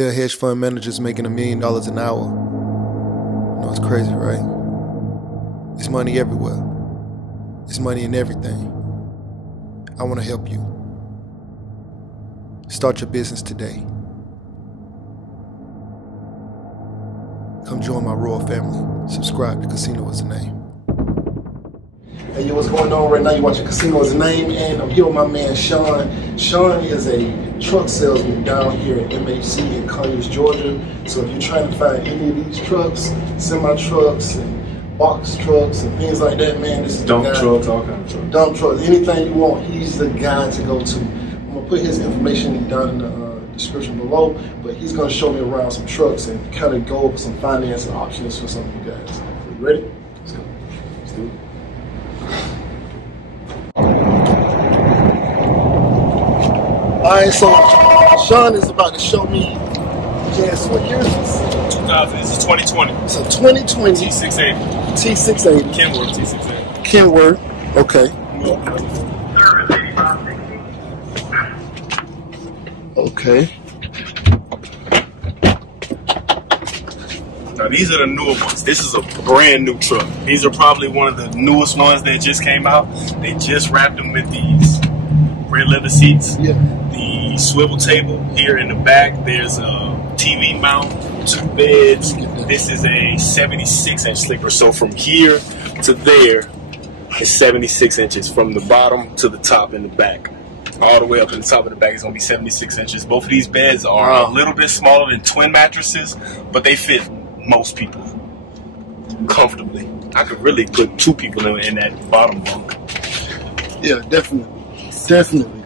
There are hedge fund managers making $1 million an hour. You know, it's crazy, right? It's money everywhere. It's money in everything. I want to help you. Start your business today. Come join my royal family. Subscribe to Casino Is the Name. Hey, yo, what's going on right now? You're watching Casino Is the Name, and I'm here with my man, Sean. Sean is a truck salesman down here at MHC in Conyers, Georgia. So if you're trying to find any of these trucks, semi-trucks and box trucks and things like that, man, this is dump the guy. Trucks, all kinds of trucks. Dump trucks, anything you want, he's the guy to go to. I'm gonna put his information down in the description below, but he's gonna show me around some trucks and kind of go over some financing options for some of you guys. So you ready? Let's go. Let's do it. Alright, so Sean is about to show me, yes, what year is this? 2000, this is 2020. It's a 2020 T680. T680. Kenworth T680. Kenworth, okay. Okay. Now these are the newer ones. This is a brand new truck. These are probably one of the newest ones that just came out. They just wrapped them with these red leather seats. Yeah. The swivel table here in the back. There's a TV mount, 2 beds. This is a 76-inch sleeper. So from here to there is 76 inches. From the bottom to the top in the back. All the way up to the top of the back is going to be 76 inches. Both of these beds are a little bit smaller than twin mattresses, but they fit most people comfortably. I could really put 2 people in that bottom bunk. Yeah, definitely. Definitely.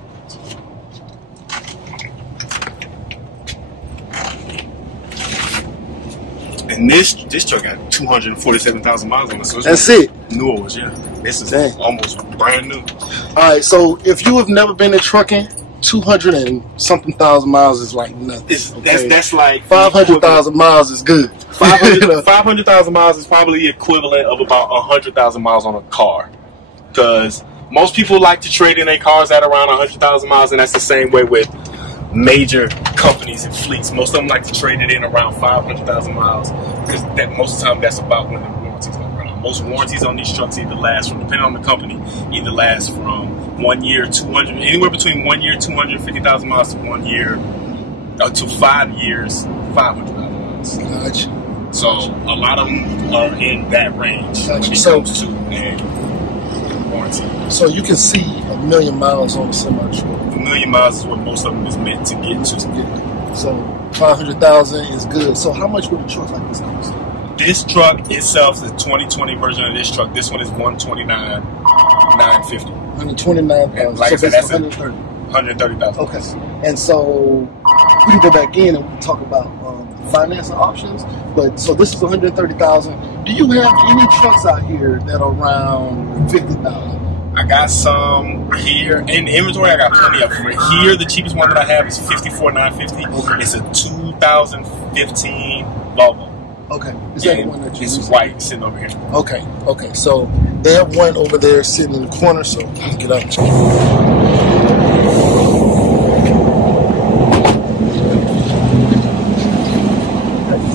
And this truck got 247,000 miles on it. So that's it. Newer ones, yeah. This is almost brand new. All right, so if you have never been in trucking, 200 and something thousand miles is like nothing. That's like 500,000 miles is good. 500,000 miles is probably the equivalent of about 100,000 miles on a car. Because most people like to trade in their cars at around 100,000 miles, and that's the same way with major companies and fleets. Most of them like to trade it in around 500,000 miles because most of the time that's about when the warranties go around. Most warranties on these trucks either last from, depending on the company, either last from 1 year, 200, anywhere between 1 year, 250,000 miles to 1 year, to 5 years, 500,000 miles. Gotcha. So a lot of them are in that range when it comes to warranty. So you can see 1 million miles on a semi-truck. 1 million miles is what most of them is meant to get to. So 500,000 is good. So how much would a truck like this cost? This truck itself is the 2020 version of this truck. This one is $129,950. $129,000. Like so I said, that's $130,000. Okay. And so we can go back in and we can talk about financing options. But so this is $130,000. Do you have any trucks out here that are around $50,000? I got some here in inventory. I got plenty of them. Here, the cheapest one that I have is $54,950. Okay. It's a 2015 Volvo. Okay. Is that the one that you It's use? white, sitting over here. Okay. Okay. So they have one over there sitting in the corner. So get out. Okay,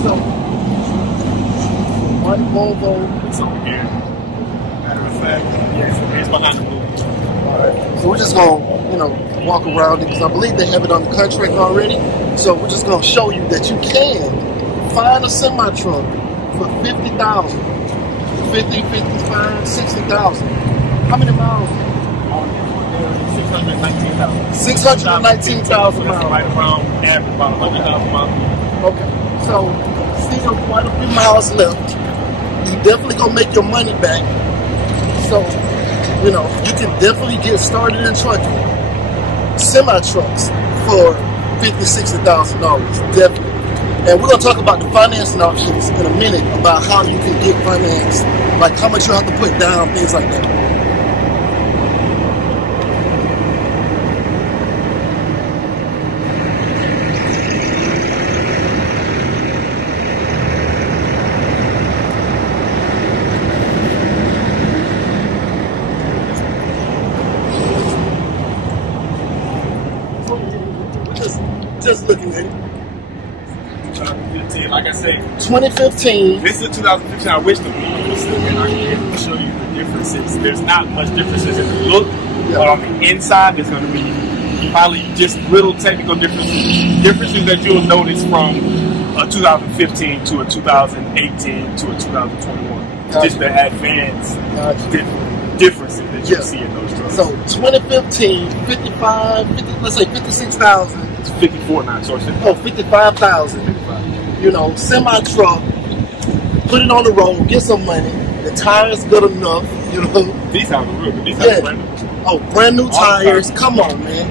so one Volvo. It's over here. Matter of fact, it's behind the booth. Alright, so we're just gonna, walk around it because I believe they have it on the contract already. So we're just gonna show you that you can find a semi truck for $50,000, 50, 55, 60,000. How many miles? 619,000. 619,000 miles. Right around average, about 100,000 miles. Okay, so still quite a few miles left. You definitely gonna make your money back. So, you can definitely get started in trucking. Semi-trucks for $50,000, $60,000, definitely. And we're going to talk about the financing options in a minute, about how you can get financed, like how much you have to put down, things like that. Just looking at it. 2015, like I said. 2015. This is 2015. I wish the movie was still there. I can show you the differences. There's not much differences in the look, but on the inside, there's going to be probably just little technical differences that you'll notice from a 2015 to a 2018 to a 2021. Gotcha. Just the advanced differences that you see in those trucks. So 2015, 55, 50, let's say 56,000. It's 54 now, so 55,000. You know, semi truck. Put it on the road, get some money. The tires good enough. You know. These are real good. These are brand new. Oh, brand new tires. Come on, man.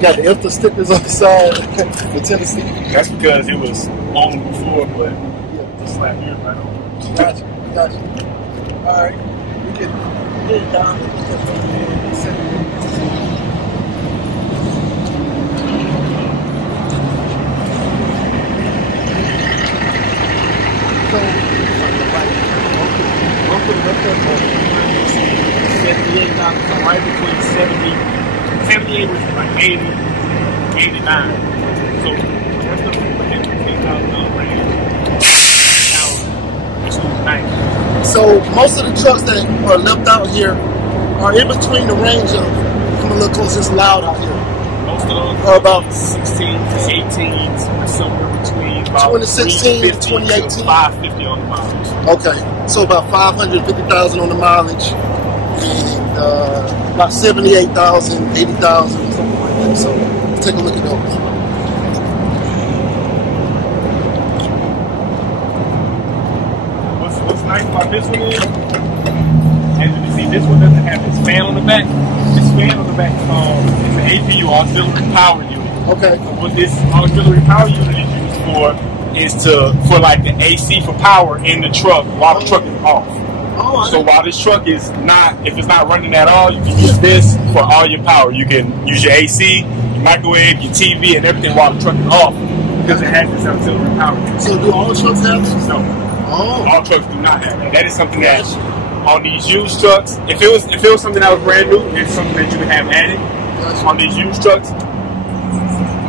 Got the Elton stickers on the side for Tennessee. That's because it was on before, but the slap here right on. Gotcha. All right, we can get it down. So, 78,000, so right between 78 was like 80, 89. So that's the $15,000 range. To 90. So most of the trucks that are left out here are in between the range of, come a little closer, it's loud out here. Most of those are about 16 to 18, somewhere between 2016 to 2018. 550 on the mileage. Okay, so about 550,000 on the mileage, and about 78,000, 80,000, something like that. So take a look at those. What's nice about this one is, as you can see, this one doesn't have this fan on the back. This fan on the back is an APU, auxiliary power unit. Okay. So what this auxiliary power unit is used for for like the AC for power in the truck while the truck is off. So while this truck is not, if it's not running at all, you can use this for all your power. You can use your AC, your microwave, your TV, and everything while the truck is off because it has this auxiliary power unit. So do all trucks have this? No. All trucks do not have that. That is something that on these used trucks, if it was something that was brand new, it's something that you would have added. On these used trucks,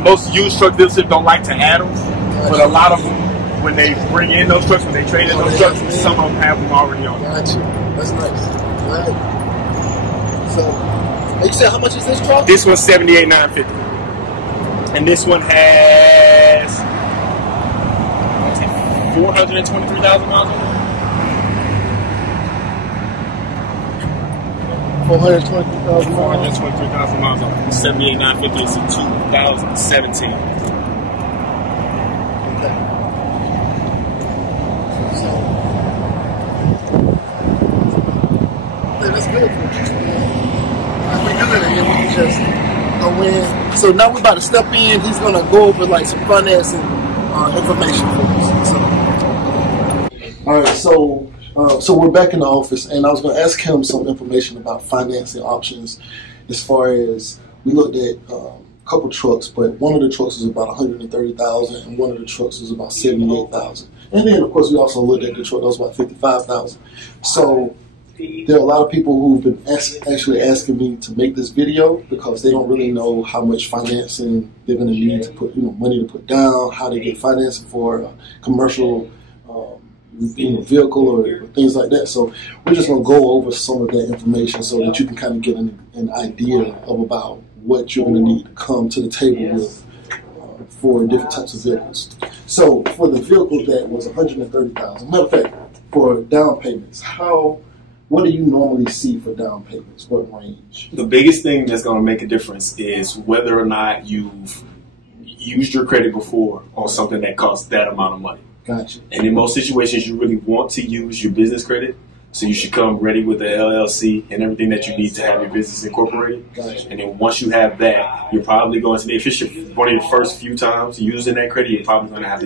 most used truck dealerships don't like to add them, but a lot of them, when they bring in those trucks, when they trade in those trucks, some of them have them already on. Gotcha. That's nice. Right. So, you said how much is this truck? This one's $78,950, and this one has 423,000 miles on it. 423,000 miles on it. 78,950 is in 2017. Okay. Yeah, that's good. If we do it, and we can just go in. So now we're about to step in. He's gonna go over like some financing information for us. All right, so we're back in the office, and I was going to ask him some information about financing options. As far as we looked at a couple trucks, but one of the trucks was about $130,000, and one of the trucks was about $78,000. And then, of course, we also looked at the truck that was about $55,000. So there are a lot of people who've been actually asking me to make this video because they don't really know how much financing they're going to need to put, money to put down, how to get financing for a commercial vehicle or things like that. So we're just going to go over some of that information so that you can kind of get an idea of about what you're going to need to come to the table with for different types of vehicles. So for the vehicle that was $130,000, matter of fact, for down payments, what do you normally see for down payments? What range? The biggest thing that's going to make a difference is whether or not you've used your credit before on something that costs that amount of money. Gotcha. And in most situations, you really want to use your business credit. So you should come ready with the LLC and everything that you need to have your business incorporated. Gotcha. And then once you have that, you're probably going to, if it's one of your first few times using that credit, you're probably going to have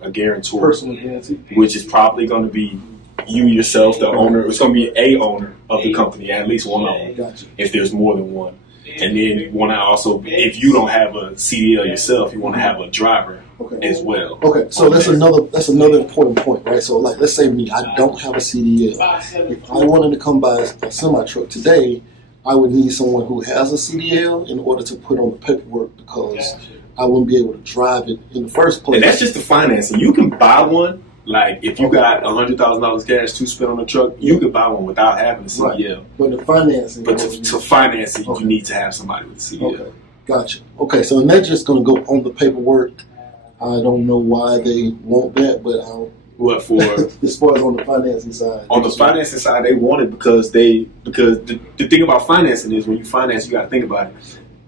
a guarantor. Personal guarantee. Which is probably going to be you yourself, the owner. It's going to be a owner of the company, at least one owner, Gotcha. if there's more than one. And then you want to also, if you don't have a CDL yourself, you want to have a driver as well. Okay, so that's another important point, right? So like, let's say me, I don't have a CDL. If I wanted to come buy a semi truck today, I would need someone who has a CDL in order to put on the paperwork because I wouldn't be able to drive it in the first place. And that's just the financing. You can buy one. Like, if you got $100,000 cash to spend on a truck, you could buy one without having a CDL. Right. But the financing. But to finance it, you need to have somebody with a CDL. Okay, gotcha. Okay, so and that's just going to go on the paperwork. I don't know why they want that, but what for? As far as on the financing side. On the financing side, they want it because the thing about financing is when you finance, you got to think about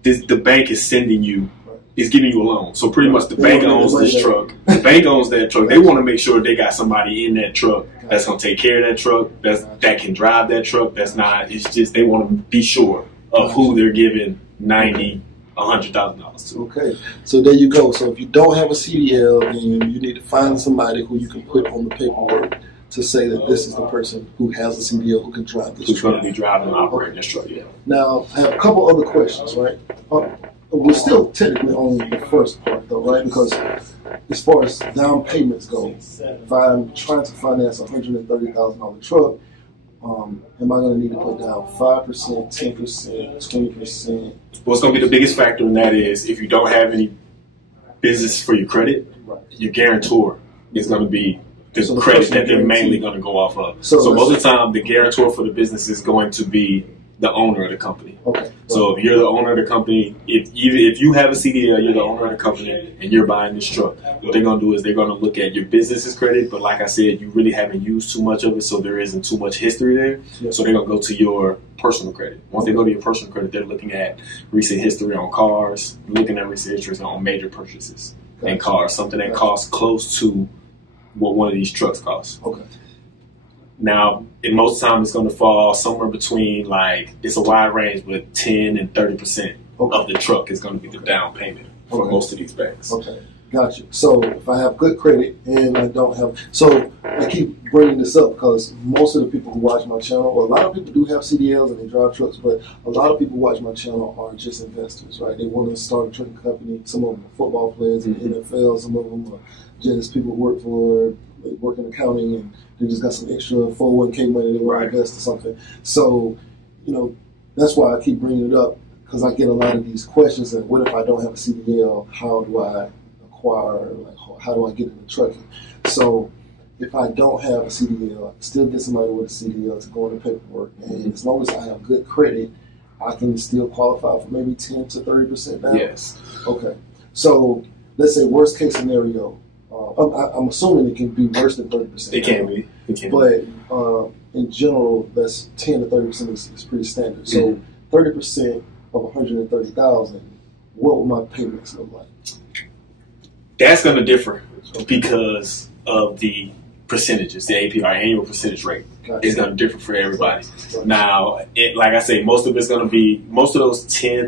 it. The bank is sending you. Is giving you a loan. So pretty much the bank owns this truck. The bank owns that truck. They want to make sure they got somebody in that truck that's going to take care of that truck, that can drive that truck. That's not, it's just they want to be sure of who they're giving $90,000, $100,000 to. Okay. So there you go. So if you don't have a CDL, then you need to find somebody who you can put on the paperwork to say that this is the person who has a CDL who can drive this truck. Who's going to be driving and operating this truck, yeah. Now, I have a couple other questions, right? We're still technically on the first part, though, right? Because as far as down payments go, if I'm trying to finance a $130,000 truck, am I going to need to put down 5%, 10%, 20%? What's going to be the biggest factor in that is if you don't have any business for your credit, your guarantor is going to be the credit that they're mainly going to go off of. So most of the time, the guarantor for the business is going to be the owner of the company. Okay. So if you're the owner of the company, if you have a CDL, you're the owner of the company, and you're buying this truck, what they're going to do is they're going to look at your business's credit, but like I said, you really haven't used too much of it, so there isn't too much history there. Yeah. So they're going to go to your personal credit. Once they go to your personal credit, they're looking at recent history on cars, looking at recent history on major purchases and cars, something that costs close to what one of these trucks costs. Okay. Now, in most time, it's going to fall somewhere between, like, it's a wide range, but 10 and 30% of the truck is going to be the down payment for most of these banks. Okay, gotcha. So if I have good credit and I don't have, so I keep bringing this up because most of the people who watch my channel, well, a lot of people do have CDLs and they drive trucks, but a lot of people who watch my channel are just investors, right? They want to start a trucking company. Some of them are football players in the NFL. Some of them are just people who work in accounting and they just got some extra 401k money they want to invest or something. So, that's why I keep bringing it up because I get a lot of these questions that what if I don't have a CDL? How do I acquire, how do I get into trucking? So if I don't have a CDL, I can still get somebody with a CDL to go on the paperwork. And as long as I have good credit, I can still qualify for maybe 10 to 30% down? Yes. Okay. So let's say worst case scenario, I'm assuming it can be worse than 30%. It can be. But in general, that's 10 to 30% is pretty standard. So 30% of 130,000, what would my payments look like? That's going to differ because of the percentages. The APR, annual percentage rate, is going to differ for everybody. Right. Now, like I say, most of those 10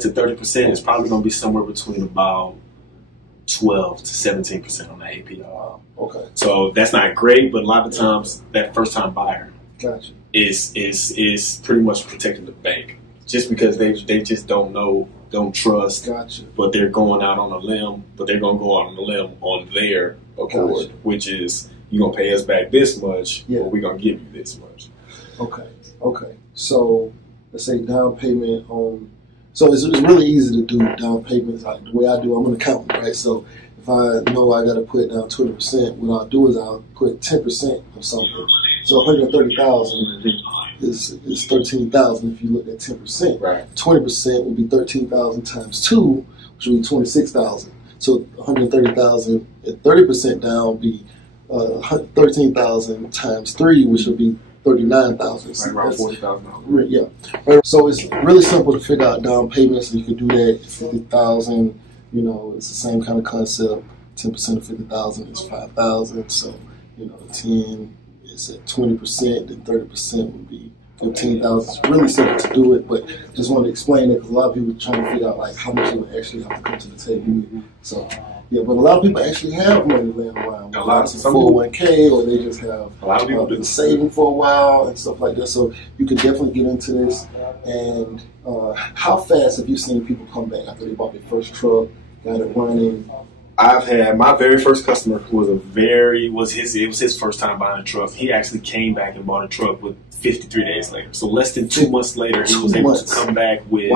to 30% is probably going to be somewhere between about 12 to 17% on the APR. Okay. So that's not great, but a lot of times that first time buyer is pretty much protecting the bank just because they just don't know, don't trust. But they're going out on a limb, but they're gonna go out on a limb on their accord, which is you're gonna pay us back this much, or we're gonna give you this much. Okay. So let's say down payment on. So it's really easy to do down payments. Like the way I do, I'm an accountant, right? So if I know I got to put down 20%, what I'll do is I'll put 10% of something. So 130,000 is 13,000 if you look at 10%. Right. 20% would be 13,000 times 2, which would be 26,000. So 130,000 at 30% down would be 13,000 times 3, which would be 39,000. Right, around $40,000. Yeah. Right. So it's really simple to figure out down payments. You could do that at 50,000. It's the same kind of concept. 10% of 50,000 is 5,000. So 10 is at 20%, then 30% would be 15,000. It's really simple to do it, but just wanted to explain it because a lot of people are trying to figure out how much they would actually have to come to the table. So. Yeah, but a lot of people actually have money laying around. A lot of 401k, or they just have a lot of people been saving for a while and stuff like that. So you could definitely get into this. And how fast have you seen people come back after they bought their first truck, got it running? I've had my very first customer who was his first time buying a truck. He actually came back and bought a truck with 53 days later. So less than 2 months later, he was able to come back with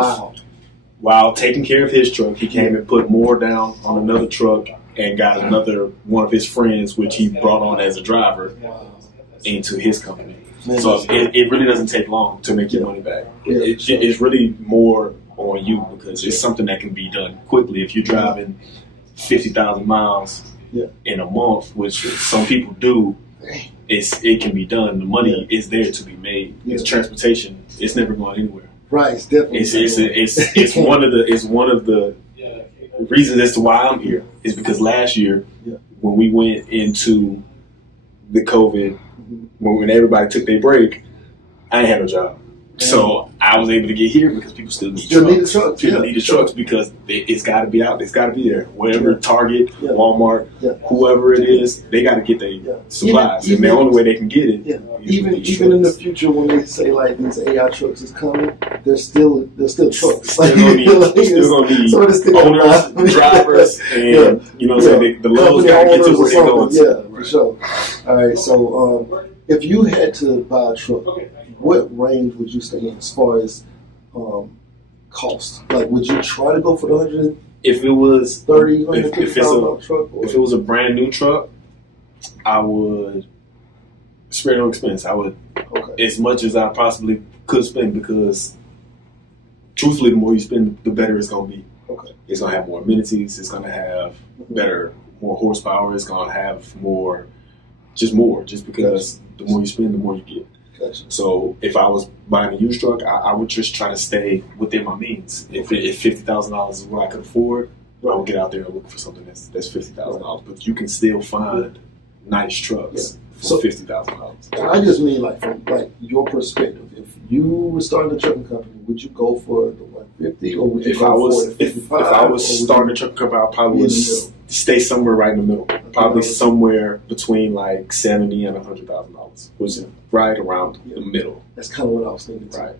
while taking care of his truck, he came and put more down on another truck and got another one of his friends, which he brought on as a driver, into his company. So it really doesn't take long to make your money back. It's really more on you because it's something that can be done quickly. If you're driving 50,000 miles in a month, which some people do, it can be done. The money is there to be made. It's transportation. It's never going anywhere. Right. It's definitely. It's one of the reasons as to why I'm here is because last year when we went into the COVID, when everybody took their break, I ain't had no job. So I was able to get here because people still need trucks. People need the trucks because it's got to be out. It's got to be there. Wherever, Target, Walmart, whoever it is, they got to get their supplies. And the only way they can get it. Even in the future, when they say like these AI trucks is coming, there's still trucks. Still gonna need owners, drivers, and you know what I'm saying. The loads got to get to where they're going. Yeah, for sure. All right, so if you had to buy a truck, what range would you stay in as far as cost? Like, would you try to go for the 130, if it was $150,000 truck? Or? If it was a brand new truck, I would spare no expense. I would as much as I possibly could spend because, truthfully, the more you spend, the better it's gonna be. It's gonna have more amenities. It's gonna have more horsepower. It's gonna have more, just because the more you spend, the more you get. So if I was buying a used truck, I would just try to stay within my means. If $50,000 is what I could afford, I would get out there and look for something that's $50,000. But you can still find nice trucks for $50,000. I just mean from your perspective. If you were starting a trucking company, would you go for the 150 or would you go for the 55? If I was starting a trucking company, I probably would stay somewhere right in the middle. Probably somewhere between like $70,000 and $100,000, which is right around the middle. That's kind of what I was thinking. Right.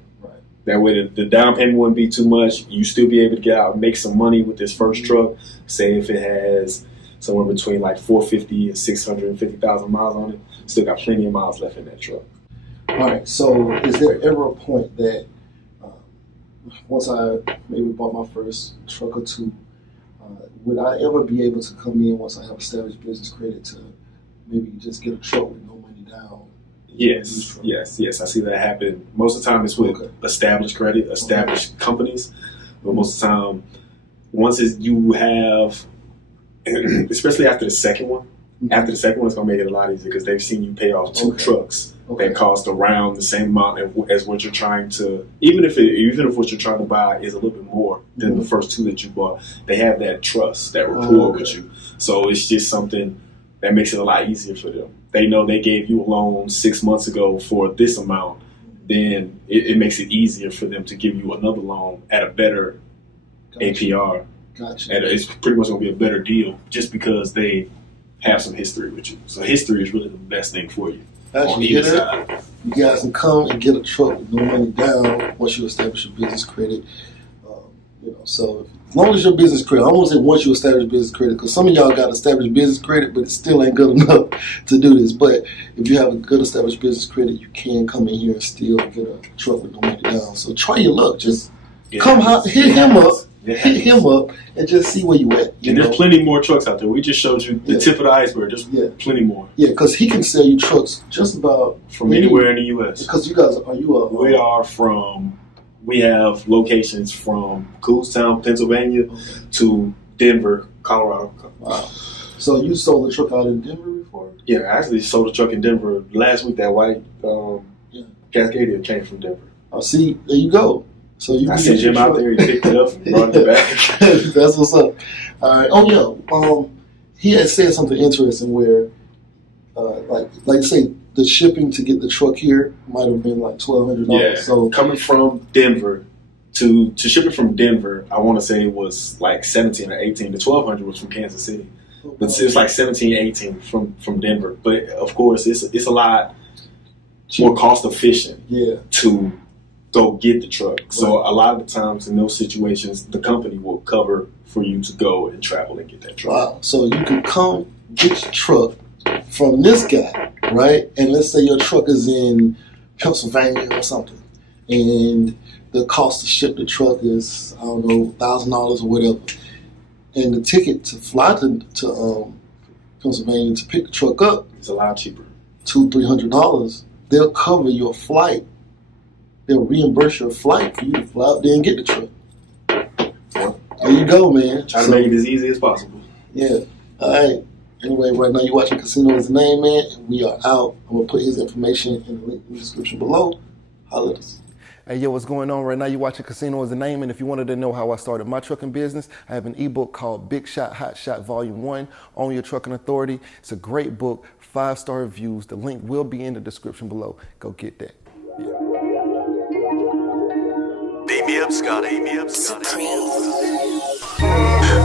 That way, the down payment wouldn't be too much. You still be able to get out and make some money with this first truck. Say if it has somewhere between like 450 and 650,000 miles on it, still got plenty of miles left in that truck. All right. So, is there ever a point that once I maybe bought my first truck or two, would I ever be able to come in once I have established business credit to maybe just get a truck with no money down? Yes. I see that happen. Most of the time it's with established credit, established companies. But most of the time, once you have, especially after the second one, it's going to make it a lot easier because they've seen you pay off two trucks that cost around the same amount as what you're trying to, even if what you're trying to buy is a little bit more than the first two that you bought, they have that trust, that rapport with you. So it's just something that makes it a lot easier for them. They know they gave you a loan 6 months ago for this amount, then it makes it easier for them to give you another loan at a better APR. And it's pretty much going to be a better deal just because they have some history with you. So history is really the best thing for you. Actually, you guys can come and get a truck with no money down once you establish your business credit. So as long as your business credit, I don't want to say once you establish business credit, because some of y'all got established business credit, but it still ain't good enough to do this. But if you have a good established business credit, you can come in here and still get a truck with no money down. So try your luck. Just hit him up and just see where you at. And there's plenty more trucks out there. We just showed you the tip of the iceberg. There's plenty more. Yeah, because he can sell you trucks just about from anywhere in the U.S. Because you guys we have locations from Coolstown, Pennsylvania to Denver, Colorado. Wow. So you sold a truck out in Denver before? Yeah, I actually sold a truck in Denver last week. That white Cascadia came from Denver. Oh, see, there you go. So I sent Jim out there, he picked it up and brought it back. That's what's up. All right. Oh, yeah. He had said something interesting where, like say, the shipping to get the truck here might have been like $1,200. Yeah. So coming from Denver to ship it from Denver, I want to say it was like 17 or 18. The $1,200 was from Kansas City, but it was like 17, 18 from Denver. But of course, it's a lot more cost efficient. To go get the truck. So a lot of the times in those situations, the company will cover for you to go and travel and get that truck. Wow. So you can come get your truck from this guy, right? And let's say your truck is in Pennsylvania or something. and the cost to ship the truck is, I don't know, $1,000 or whatever. And the ticket to fly to Pennsylvania to pick the truck up It's a lot cheaper. $200-300. They'll cover your flight. They'll reimburse your flight for you to fly out there and get the truck. There you go, man. Try to make it as easy as possible. Yeah. All right. Anyway, right now you're watching Casino is the Name, man. We are out. I'm going to put his information in the link in the description below. Holla at us. Hey, yo, what's going on? Right now you're watching Casino is the Name, and if you wanted to know how I started my trucking business, I have an ebook called Big Shot, Hot Shot Volume 1, Own Your Trucking Authority. It's a great book, 5-star reviews. The link will be in the description below. Go get that. Yeah. Beat me up, Scotty. Beat me up, Scotty.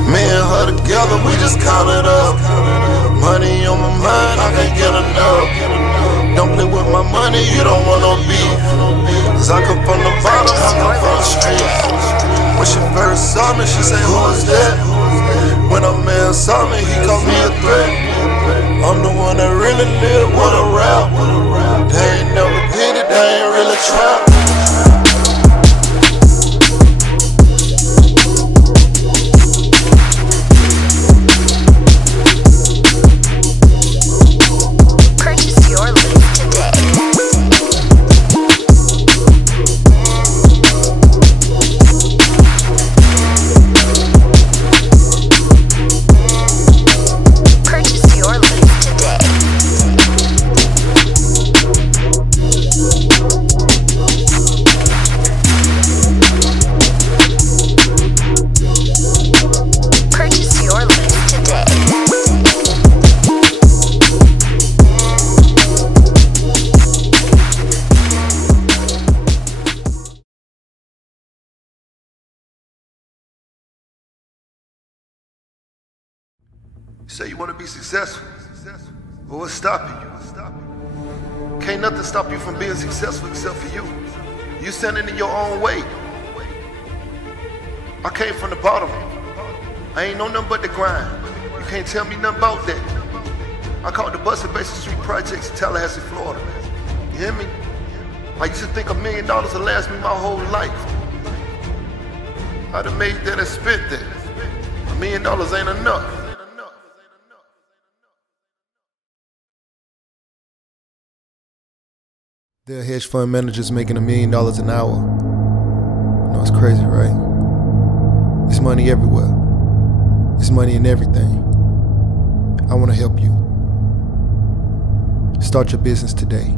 Me and her together, we just count it up. Money on my mind, I can't get enough. Don't play with my money, you don't want no beef. Cause I come from the bottom, I come from the street. When she first saw me, she say, who is that? When a man saw me, he called me a threat. I'm the one that really live with a rap. They ain't never did it, they ain't really trap. You say you want to be successful, but what's stopping you? Can't nothing stop you from being successful except for you. You standing in your own way. I came from the bottom. I ain't know nothing but the grind. You can't tell me nothing about that. I caught the bus at Basin Street Projects in Tallahassee, Florida. You hear me? I used to think $1 million would last me my whole life. I'd have made that and spent that. $1 million ain't enough. There are hedge fund managers making $1 million an hour. No, it's crazy, right? It's money everywhere. It's money in everything. I want to help you. Start your business today.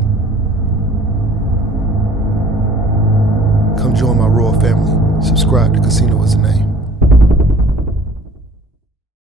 Come join my royal family. Subscribe to Casino is the Name.